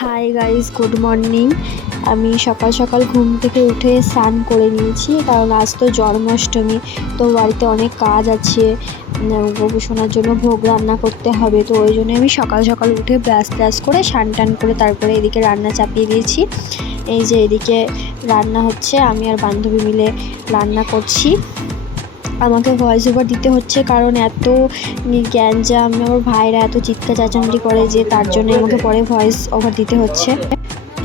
Hi guys, good morning. আমি সকাল সকাল ঘুম থেকে উঠে স্নান করে নিয়েছি, কারণ আজ তো জন্মাষ্টমী। তো বাড়িতে অনেক কাজ আছে, গপু শোনার জন্য ভোগ রান্না করতে হবে। তো ওই জন্য আমি সকাল সকাল উঠে ব্রাশ ট্রাশ করে স্নান টান করে তারপরে এদিকে রান্না চাপিয়ে দিয়েছি। এই যে এদিকে রান্না হচ্ছে, আমি আর বান্ধবী মিলে রান্না করছি। আমাকে ভয়েস ওভার দিতে হচ্ছে কারণ এত গ্যাঞ্জাম, আমার ভাইরা এত চিৎকার চেঁচামেচি করে যে তার জন্য আমাকে পরে ভয়েস ওভার দিতে হচ্ছে।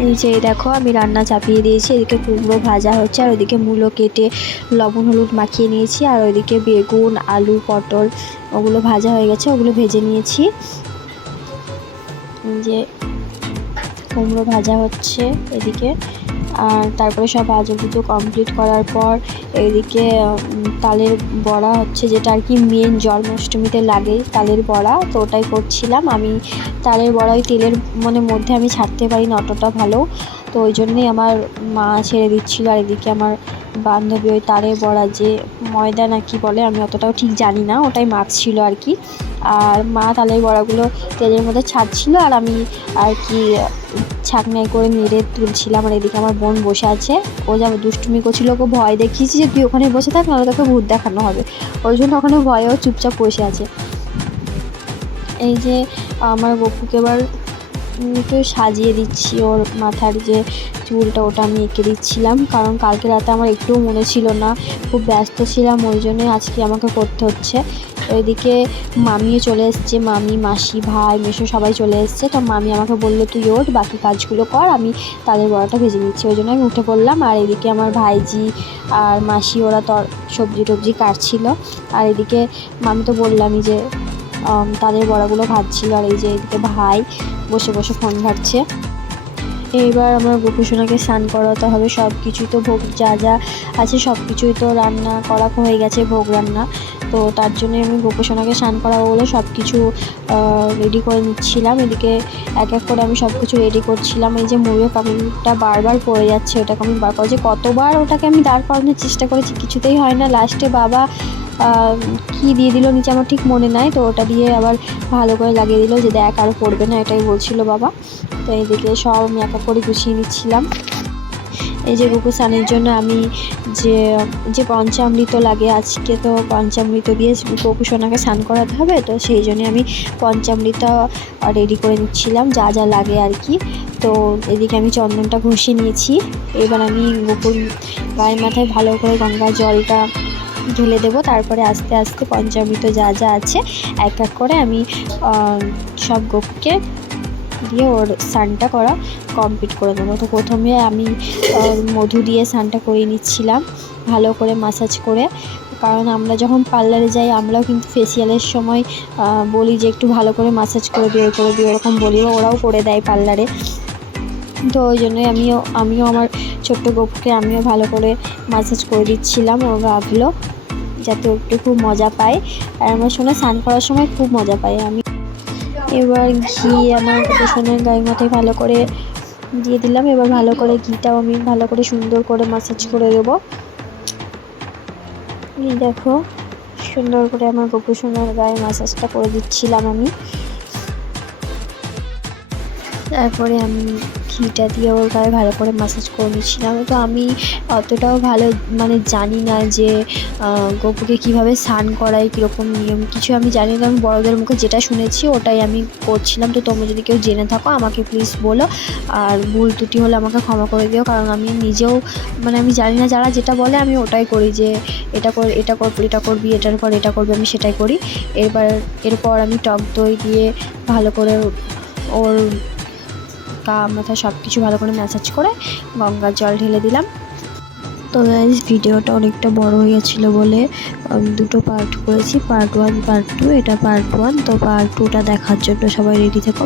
এই যে দেখো আমি রান্না চাপিয়ে দিয়েছি, এদিকে কুমড়ো ভাজা হচ্ছে আর ওইদিকে মূলো কেটে লবণ হলুদ মাখিয়ে নিয়েছি, আর ওইদিকে বেগুন আলু পটল ওগুলো ভাজা হয়ে গেছে, ওগুলো ভেজে নিয়েছি। যে কুমড়ো ভাজা হচ্ছে এদিকে, আর তারপরে সব আজগুজো কমপ্লিট করার পর এইদিকে তালের বড়া হচ্ছে, যেটা আর কি মেন জন্মাষ্টমীতে লাগে তালের বড়া। তো ওটাই করছিলাম আমি। তালের বড়া ওই তেলের মধ্যে আমি ছাড়তে পারি না অতটা ভালো, তো ওই জন্যেই আমার মা ছেড়ে দিচ্ছিলো। আর এদিকে আমার বান্ধবী ওই তালের বড়া যে ময়দা না কি বলে আমি অতটাও ঠিক জানি না, ওটাই মাখছিল আর কি। আর মা তালের বড়াগুলো তেলের মধ্যে ছাড়ছিল আর আমি আর কি ছাঁকনায় করে নেড়ে তুলছিলাম। আর এদিকে আমার বোন বসে আছে, ও যা দুষ্টুমি করছিল, ওকে ভয় দেখিয়েছি যে তুই ওখানে বসে থাক, নাহলে তোকে ভূত দেখানো হবে। ওই জন্য ওখানে ভয়েও চুপচাপ বসে আছে। এই যে আমার গপুকে এবার একটু সাজিয়ে দিচ্ছি, ওর মাথার যে চুলটা ওটা আমি এঁকে দিচ্ছিলাম, কারণ কালকে রাতে আমার একটুও মনে ছিল না, খুব ব্যস্ত ছিলাম, ওই জন্যই আজকে আমাকে করতে হচ্ছে। ওইদিকে মামিও চলে এসছে, মামি মাসি ভাই মেসো সবাই চলে এসছে। তো মামি আমাকে বললো তুই ওঠ, বাকি কাজগুলো কর, আমি তাদের বড়াটা ভেজে নিচ্ছি। ওই জন্য আমি উঠে পড়লাম। আর এদিকে আমার ভাইজি আর মাসি ওরা সবজি টবজি কাটছিল, আর এদিকে মামি তো বললামই যে তাদের বড়াগুলো ভাজছিল। আর এই যে এদিকে ভাই বসে বসে ফোন ঘাটছে। এইবার আমার গপু সোনাকে স্নান করাতে হবে, সব কিছুই তো ভোগ যা যা আছে সব কিছুই তো রান্না করা হয়ে গেছে, ভোগ রান্না। তো তার জন্যই আমি গপু সোনাকে স্নান করাবো বলে সব কিছু রেডি করে নিচ্ছিলাম। এদিকে এক এক করে আমি সব কিছু রেডি করছিলাম। এই যে ময়ূর পাখিটা বারবার পড়ে যাচ্ছে, ওটাকে আমি বার করছি, কতবার ওটাকে আমি দাঁড় করানোর চেষ্টা করেছি, কিছুতেই হয় না। লাস্টে বাবা কি দিয়ে দিল নিচে আমার ঠিক মনে নাই, তো ওটা দিয়ে আবার ভালো করে লাগিয়ে দিল যে দেখ আরও পড়বে না, এটাই বলছিল বাবা। তো এইদিকে সব আমি এক এক করে গুছিয়ে নিচ্ছিলাম। এই যে গপু স্নানের জন্য আমি যে পঞ্চামৃত লাগে, আজকে তো পঞ্চামৃত দিয়ে গপু সোনাকে স্নান করাতে হবে, তো সেই জন্য আমি পঞ্চামৃত রেডি করে নিচ্ছিলাম যা যা লাগে আর কি। তো এদিকে আমি চন্দনটা ঘষে নিয়েছি, এবার আমি গপুর গায়ের মাথায় ভালো করে গঙ্গার জলটা ঢেলে দেবো, তারপরে আস্তে আস্তে পঞ্চামৃত যা যা আছে এক এক করে আমি সব গপুকে দিয়ে ওর স্নানটা করা কমপ্লিট করে দেবো। তো প্রথমে আমি মধু দিয়ে স্নানটা করে নিচ্ছিলাম ভালো করে মাসাজ করে, কারণ আমরা যখন পার্লারে যাই আমরাও কিন্তু ফেসিয়ালের সময় বলি যে একটু ভালো করে মাসাজ করে দিও ওরকম বলি, ওরাও করে দেয় পার্লারে। তো ওই জন্যই আমিও আমার ছোট্ট গপুকে আমিও ভালো করে মাসাজ করে দিচ্ছিলাম ওর গাগুলো, যাতে একটু খুব মজা পায়। আর আমার শোনা স্নান করার সময় খুব মজা পাই আমি। এবার ঘি আমার গপু সোনার গায়ের মাথায় ভালো করে দিয়ে দিলাম। এবার ভালো করে ঘিটাও আমি ভালো করে সুন্দর করে মাসাজ করে দেবো। এই দেখো সুন্দর করে আমার গপু সোনার গায়ে মাসাজটা করে দিচ্ছিলাম আমি। তারপরে আমি ঘিটা দিয়ে ওর গায়ে ভালো করে মাসাজ করে নিচ্ছিলাম। তো আমি অতটাও ভালো জানি না যে গপুকে কীভাবে স্নান করায়, কীরকম নিয়ম কিছু আমি জানি না, আমি বড়দের মুখে যেটা শুনেছি ওটাই আমি করছিলাম। তো তোমরা যদি কেউ জেনে থাকো আমাকে প্লিজ বলো, আর ভুল ত্রুটি হলে আমাকে ক্ষমা করে দিও, কারণ আমি নিজেও আমি জানি না, যারা যেটা বলে আমি ওটাই করি, যে এটা করবি, এটার পর এটা করবি, আমি সেটাই করি। এরপর আমি টক দই দিয়ে ভালো করে ওর মাথা সব কিছু ভালো করে ম্যাসাজ করে গঙ্গার জল ঢেলে দিলাম। তো গাইস ভিডিওটা অনেকটা বড় হয়ে গেছিলো বলে দুটো পার্ট করেছি, পার্ট 1 পার্ট 2, এটা পার্ট 1। তো পার্ট 2টা দেখার জন্য সবাই রেডি থেকো।